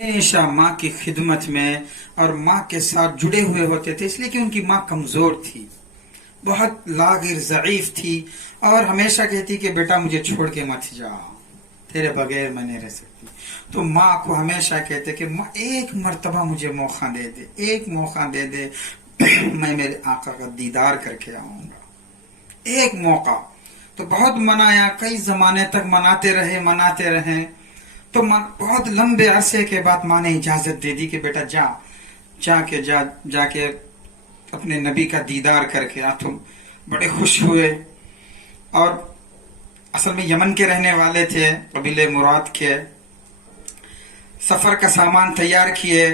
ہمیشہ ماں کی خدمت میں اور ماں کے ساتھ جڑے ہوئے ہوتے تھے، اس لیے کہ ان کی ماں کمزور تھی، بہت لاغر ضعیف تھی، اور ہمیشہ کہتی کہ بیٹا مجھے چھوڑ کے مت جا، تیرے بغیر میں نہیں رہ سکتی۔ تو ماں کو ہمیشہ کہتے کہ ماں ایک مرتبہ مجھے موقع دے دے، ایک موقع دے دے، میں میرے آقا کا دیدار کر کے آؤں گا، ایک موقع۔ تو بہت منایا، کئی زمانے تک مناتے رہے، تو بہت لمبے عرصے کے بعد ماں نے اجازت دے دی کہ بیٹا جا کے اپنے نبی کا دیدار کر کے آ۔ تو بڑے خوش ہوئے، اور اصل میں یمن کے رہنے والے تھے، قبیلے مراد کے۔ سفر کا سامان تیار کیے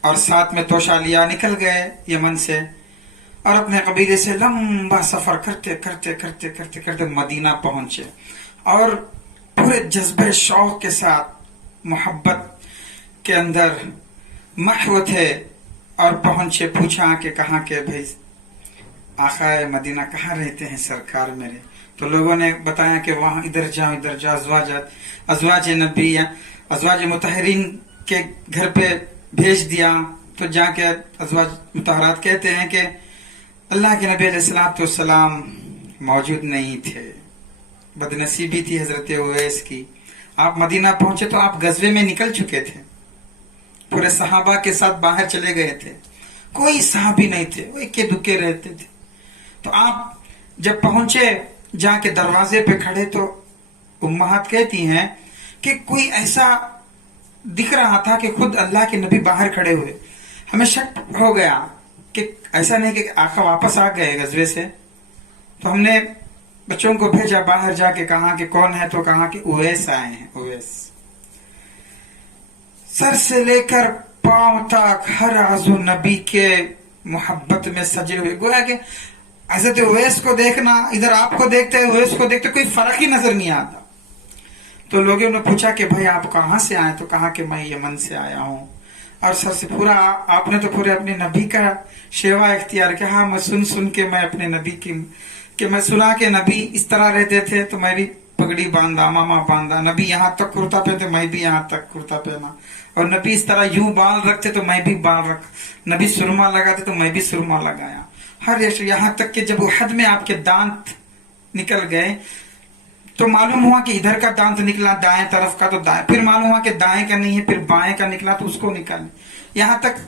اور ساتھ میں توشہ لیا، نکل گئے یمن سے، اور اپنے قبیلے سے لمبا سفر کرتے مدینہ پہنچے، اور پورے جذبے شوق کے ساتھ، محبت کے اندر محو تھے، اور پہنچے۔ پوچھا کہ کہاں کے بھائی آقا مدینہ کہاں رہتے ہیں سرکار میرے؟ تو لوگوں نے بتایا کہ وہاں ادھر جاؤ ازواج نبی، ازواج مطہرین کے گھر پہ بھیج دیا۔ تو جا کے ازواج مطہرات کہتے ہیں کہ اللہ کے نبی علیہ السلام موجود نہیں تھے، بدنصیبی تھی حضرت اویس کی۔ آپ مدینہ پہنچے تو آپ غزوے میں نکل چکے تھے، پورے صحابہ کے ساتھ باہر چلے گئے تھے، کوئی صحابی نہیں تھے، وہ اکے دکے رہتے تھے۔ تو آپ جب پہنچے، جا کے دروازے پہ کھڑے، تو امہات کہتی ہیں کہ کوئی ایسا دکھ رہا تھا کہ خود اللہ کے نبی باہر کھڑے ہوئے۔ ہمیں شک ہو گیا کہ ایسا نہیں کہ آقا واپس آ گئے غزوے سے۔ تو ہم نے بچوں کو بھیجا باہر، جا کے کہا کہ کون ہے؟ تو کہا کہ اویس آئے ہیں۔ اویس سر سے لے کر پاؤں تک ہر عضو نبی کے محبت میں سجے ہوئے، گویا کہ حضرت اویس کو دیکھنا، ادھر آپ کو دیکھتے اویس کو دیکھتے کوئی فرق ہی نظر نہیں آتا۔ تو لوگوں نے پوچھا کہ بھائی آپ کہاں سے آئے؟ تو کہا کہ میں یمن سے آیا ہوں۔ اور سر سے پورا آپ نے تو پورے اپنے نبی کا شیوا اختیار کیا۔ ہاں، میں سن کے میں اپنے نبی کی، کہ میں سنا کہ نبی اس طرح رہتے تھے، تو میں بھی پگڑی باندھا، ماما باندھا۔ نبی یہاں تک کرتا پہنتے، میں بھی یہاں تک کرتا پہنا، اور نبی اس طرح یوں بال رکھتے تو میں بھی بال رکھ، نبی سرما لگاتے تو میں بھی سرما لگایا۔ ہر یہاں تک کہ جب احد میں آپ کے دانت نکل گئے، تو معلوم ہوا کہ ادھر کا دانت نکلا دائیں طرف کا، تو دائیں، پھر معلوم ہوا کہ دائیں کا نہیں ہے، پھر بائیں کا نکلا تو اس کو نکال، یہاں تک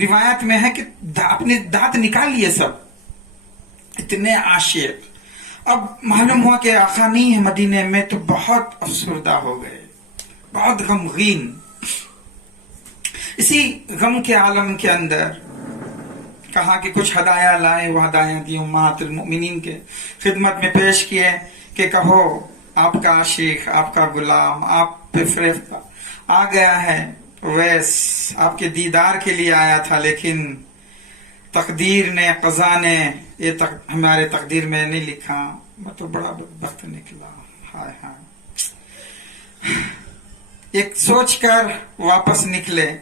روایت میں ہے کہ اپنے دانت نکال لیے سب، اتنے عاشق۔ اب معلوم ہوا کہ آقا نہیں ہے مدینے میں، تو بہت افسردہ ہو گئے، بہت غمگین۔ اسی غم کے عالم کے اندر کہا کہ کچھ ہدایہ لائے، وہ ہدایہ دی امہات المؤمنین کے خدمت میں پیش کیے کہ کہو آپ کا عاشق، آپ کا غلام، آپ پہ فریفتہ آ گیا ہے، ویس آپ کے دیدار کے لیے آیا تھا، لیکن تقدیر نے، قضا نے، یہ ہمارے تقدیر میں نہیں لکھا، میں تو بڑا بدبخت نکلا، ہائے ہائے۔ ایک سوچ کر واپس نکلے۔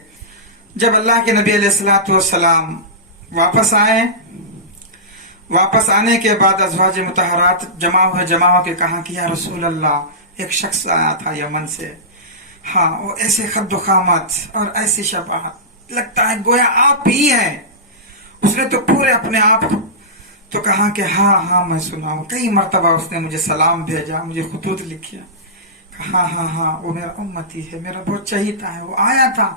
جب اللہ کے نبی علیہ السلام واپس آئے، واپس آنے کے بعد ازواج مطہرات جمع ہو کے کہا کہ یا رسول اللہ، ایک شخص آیا تھا یمن سے، ہاں وہ ایسے خد و خامت اور ایسی شباہت، لگتا ہے گویا آپ ہی ہیں۔ اس نے تو پورے اپنے آپ، تو کہا کہ ہاں میں سنا ہوں، کئی مرتبہ اس نے مجھے سلام بھیجا، مجھے خطوط لکھیا، کہا ہاں وہ میرا امتی ہے، میرا بہت چہیتا ہے، وہ آیا تھا۔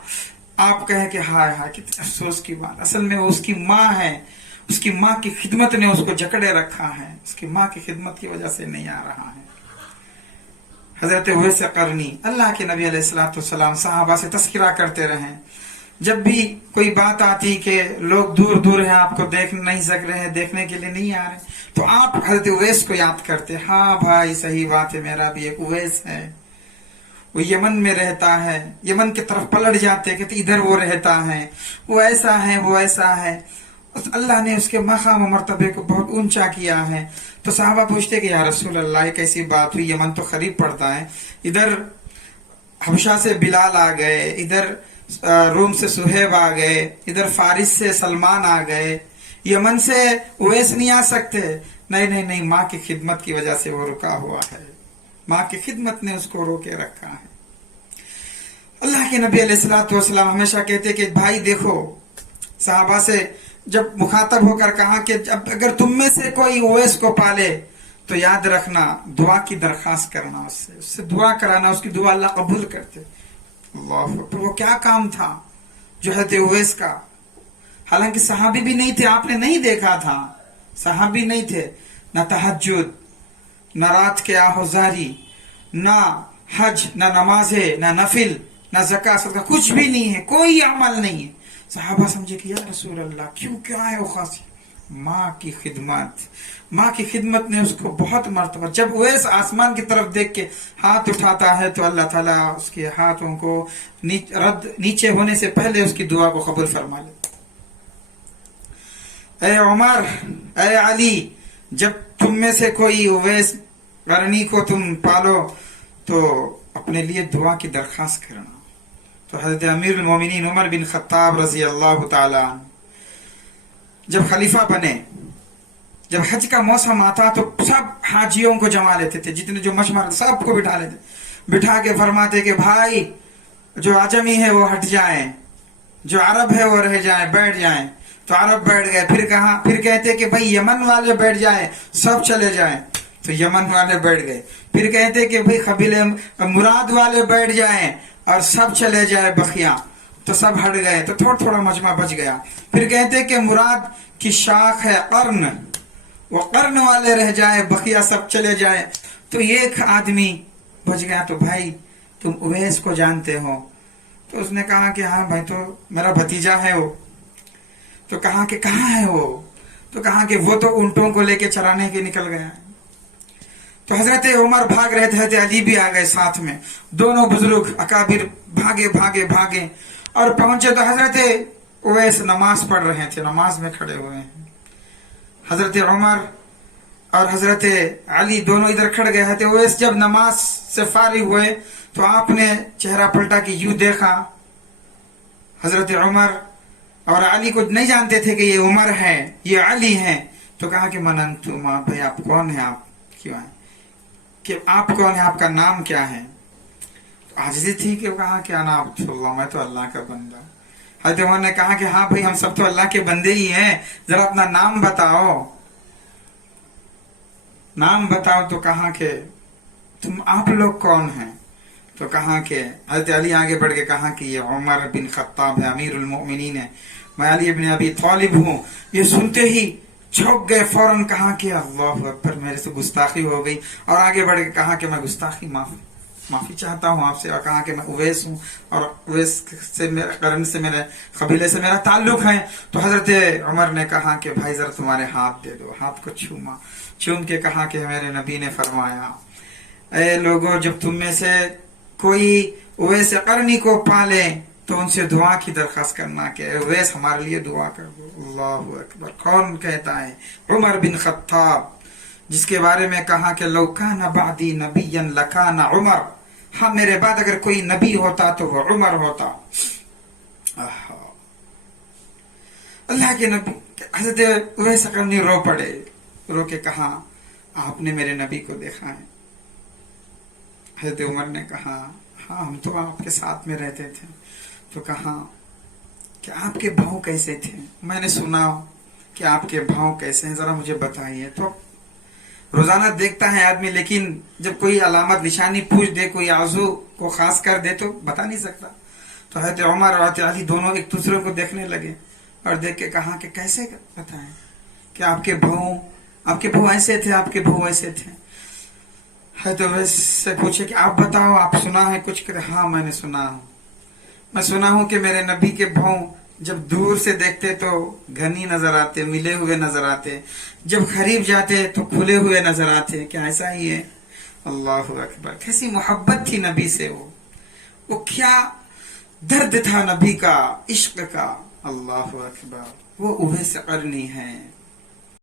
آپ کہیں کہ ہائے کتنے افسوس کی بات، اصل میں وہ اس کی ماں ہے، اس کی ماں کی خدمت نے اس کو جکڑے رکھا ہے، اس کی ماں کی خدمت کی وجہ سے نہیں آ رہا ہے۔ حضرت اویس قرنی، اللہ کے نبی علیہ السلام صحابہ سے تذکرہ کرتے رہے، جب بھی کوئی بات آتی کہ لوگ دور دور ہیں، آپ کو دیکھ نہیں سک رہے ہیں، دیکھنے کے لیے نہیں آ رہے، تو آپ حضرت اویس کو یاد کرتے، ہاں بھائی صحیح بات ہے، میرا بھی ایک اویس ہے، وہ یمن میں رہتا ہے۔ یمن کی طرف پلٹ جاتے کہ ادھر وہ رہتا ہے، وہ ایسا ہے، وہ ایسا ہے۔ اللہ نے اس کے مقام و مرتبے کو بہت اونچا کیا ہے۔ تو صحابہ پوچھتے کہ یا رسول اللہ، ایک ایسی بات ہوئی، یمن تو قریب پڑتا ہے، ادھر حبشہ سے بلال آ گئے، ادھر روم سے صہیب آ گئے، ادھر فارس سے سلمان آ گئے، یمن سے اویس نہیں آ سکتے؟ نہیں، ماں کی خدمت کی وجہ سے وہ رکا ہوا ہے، ماں کی خدمت نے اس کو روکے رکھا ہے۔ اللہ کے نبی علیہ الصلوۃ والسلام ہمیشہ کہتے کہ بھائی دیکھو، صحابہ سے جب مخاطب ہو کر کہا کہ جب اگر تم میں سے کوئی اویس کو پالے تو یاد رکھنا دعا کی درخواست کرنا، اس سے دعا کرانا، اس کی دعا اللہ قبول کرتے۔ اللہ اکبر! وہ کیا کام تھا جو حضرت اویس کا، حالانکہ صحابی بھی نہیں تھے، آپ نے نہیں دیکھا تھا، صحابی نہیں تھے، نہ تہجد، نہ رات کے آہوزاری، نہ حج، نہ نمازیں، نہ نفل، نہ زکوٰۃ، صدقہ، کچھ بھی نہیں ہے، کوئی عمل نہیں ہے۔ صحابہ سمجھے کہ یا رسول اللہ کیوں، کیا ہے وہ خاص؟ ماں کی خدمت، ماں کی خدمت نے اس کو بہت مرتبہ، جب اویس آسمان کی طرف دیکھ کے ہاتھ اٹھاتا ہے تو اللہ تعالیٰ اس کے ہاتھوں کو نیچے ہونے سے پہلے اس کی دعا کو قبول فرما لے۔ اے عمر، اے علی، جب تم میں سے کوئی اویس قرنی کو تم پالو تو اپنے لیے دعا کی درخواست کرنا۔ تو حضرت امیر المومنین عمر بن خطاب رضی اللہ تعالی عنہ جب خلیفہ بنے، جب حج کا موسم آتا تو سب حاجیوں کو جما لیتے تھے، جتنے جو مشمار سب کو بٹھا لیتے، بٹھا کے فرماتے کہ بھائی جو عجمی ہے وہ ہٹ جائیں، جو عرب ہے وہ رہ جائیں، بیٹھ جائیں۔ تو عرب بیٹھ گئے، پھر کہتے کہ بھائی یمن والے بیٹھ جائیں، سب چلے جائیں، تو یمن والے بیٹھ گئے۔ پھر کہتے کہ بھائی قبیلے مراد والے بیٹھ جائیں اور سب چلے جائے بخیاں، تو سب ہٹ گئے، تو تھوڑا تھوڑا مجمع بچ گیا۔ پھر کہتے کہ مراد کی شاخ ہے قرن، وہ قرن والے رہ جائے، بقیہ سب چلے جائے، تو ایک آدمی بچ گیا۔ تو بھائی تم اویس کو جانتے ہو؟ تو اس نے کہا کہ ہاں بھائی، تو میرا بھتیجا ہے وہ۔ تو کہا کہ کہاں ہے وہ؟ تو کہا کہ وہ تو اونٹوں کو لے کے چرانے کے نکل گیا ہے۔ تو حضرت عمر بھاگ رہے تھے، حضرت علی بھی آ گئے ساتھ میں، دونوں بزرگ اکابر بھاگے اور پہنچے تو حضرت اویس نماز پڑھ رہے تھے، نماز میں کھڑے ہوئے ہیں۔ حضرت عمر اور حضرت علی دونوں ادھر کھڑ گئے۔ حضرت اویس جب نماز سے فارغ ہوئے تو آپ نے چہرہ پلٹا کہ یوں دیکھا، حضرت عمر اور علی کو نہیں جانتے تھے کہ یہ عمر ہے، یہ علی ہے۔ تو کہا کہ من انتما، بھائی آپ کون ہیں، آپ کیوں ہیں، کہ آپ کون ہیں، آپ کا نام کیا ہے؟ عاجزی تھی کہ کہا کہ انا عبد اللہ، میں تو اللہ کا بندہ۔ حضرت عمر نے کہا کہ ہاں بھائی ہم سب تو اللہ کے بندے ہی ہیں، ذرا اپنا نام بتاؤ، نام بتاؤ۔ تو کہا کہ تم آپ لوگ کون ہیں؟ تو کہا کہ حضرت علی آگے بڑھ کے کہا کہ یہ عمر بن خطاب ہے، امیر المؤمنین ہے، میں علی ابن ابی طالب ہوں۔ یہ سنتے ہی چھوک گئے، فوراً کہا کہ اللہ اکبر، میرے سے گستاخی ہو گئی، اور آگے بڑھ کے کہا کہ میں گستاخی معافی چاہتا ہوں آپ سے، اور کہا کہ میں اویس ہوں اور اویس سے قرن سے، میرے قبیلے سے میرا تعلق ہے۔ تو حضرت عمر نے کہا کہ بھائی ذرا تمہارے ہاتھ دے دو، ہاتھ کو چوم کے کہا کہ میرے نبی نے فرمایا، اے لوگوں، جب تم میں سے کوئی اویس قرنی کو پالے تو ان سے دعا کی درخواست کرنا کہ اویس ہمارے لیے دعا کر دو۔ اللہ اکبر! کون کہتا ہے؟ عمر بن خطاب، جس کے بارے میں کہا کہ لو کان بعدی نبیا لکان عمر، ہاں میرے بعد اگر کوئی نبی ہوتا تو وہ عمر ہوتا۔ اللہ کے نبی حضرت اویس قرنی رو پڑے، رو کے کہا آپ نے میرے نبی کو دیکھا ہے؟ حضرت عمر نے کہا ہاں ہم تو آپ کے ساتھ میں رہتے تھے۔ تو کہا کہ آپ کے بھاؤ کیسے تھے؟ میں نے سنا کہ آپ کے بھاؤ کیسے ہیں، ذرا مجھے بتائیے۔ تو روزانہ دیکھتا ہے آدمی، لیکن جب کوئی علامت نشانی پوچھ دے، کوئی عضو کو خاص کر دے تو بتا نہیں سکتا۔ تو حضرت عمر اور حضرت علی دونوں ایک دوسرے کو دیکھنے لگے اور دیکھ کے کہا کہ کیسے بتائیں کہ آپ کے بھاؤ ایسے تھے، آپ کے بھاؤ ایسے تھے۔ حضرت اویس سے پوچھے کہ آپ بتاؤ، آپ سنا ہے کچھ؟ کہ ہاں میں نے سنا ہوں، میں سنا ہوں کہ میرے نبی کے بھاؤ جب دور سے دیکھتے تو گھنی نظر آتے، ملے ہوئے نظر آتے، جب قریب جاتے تو کھلے ہوئے نظر آتے۔ کیا ایسا ہی ہے؟ اللہ اکبر! کیسی محبت تھی نبی سے، وہ کیا درد تھا نبی کا، عشق کا۔ اللہ اکبر! وہ اویس قرنی ہیں۔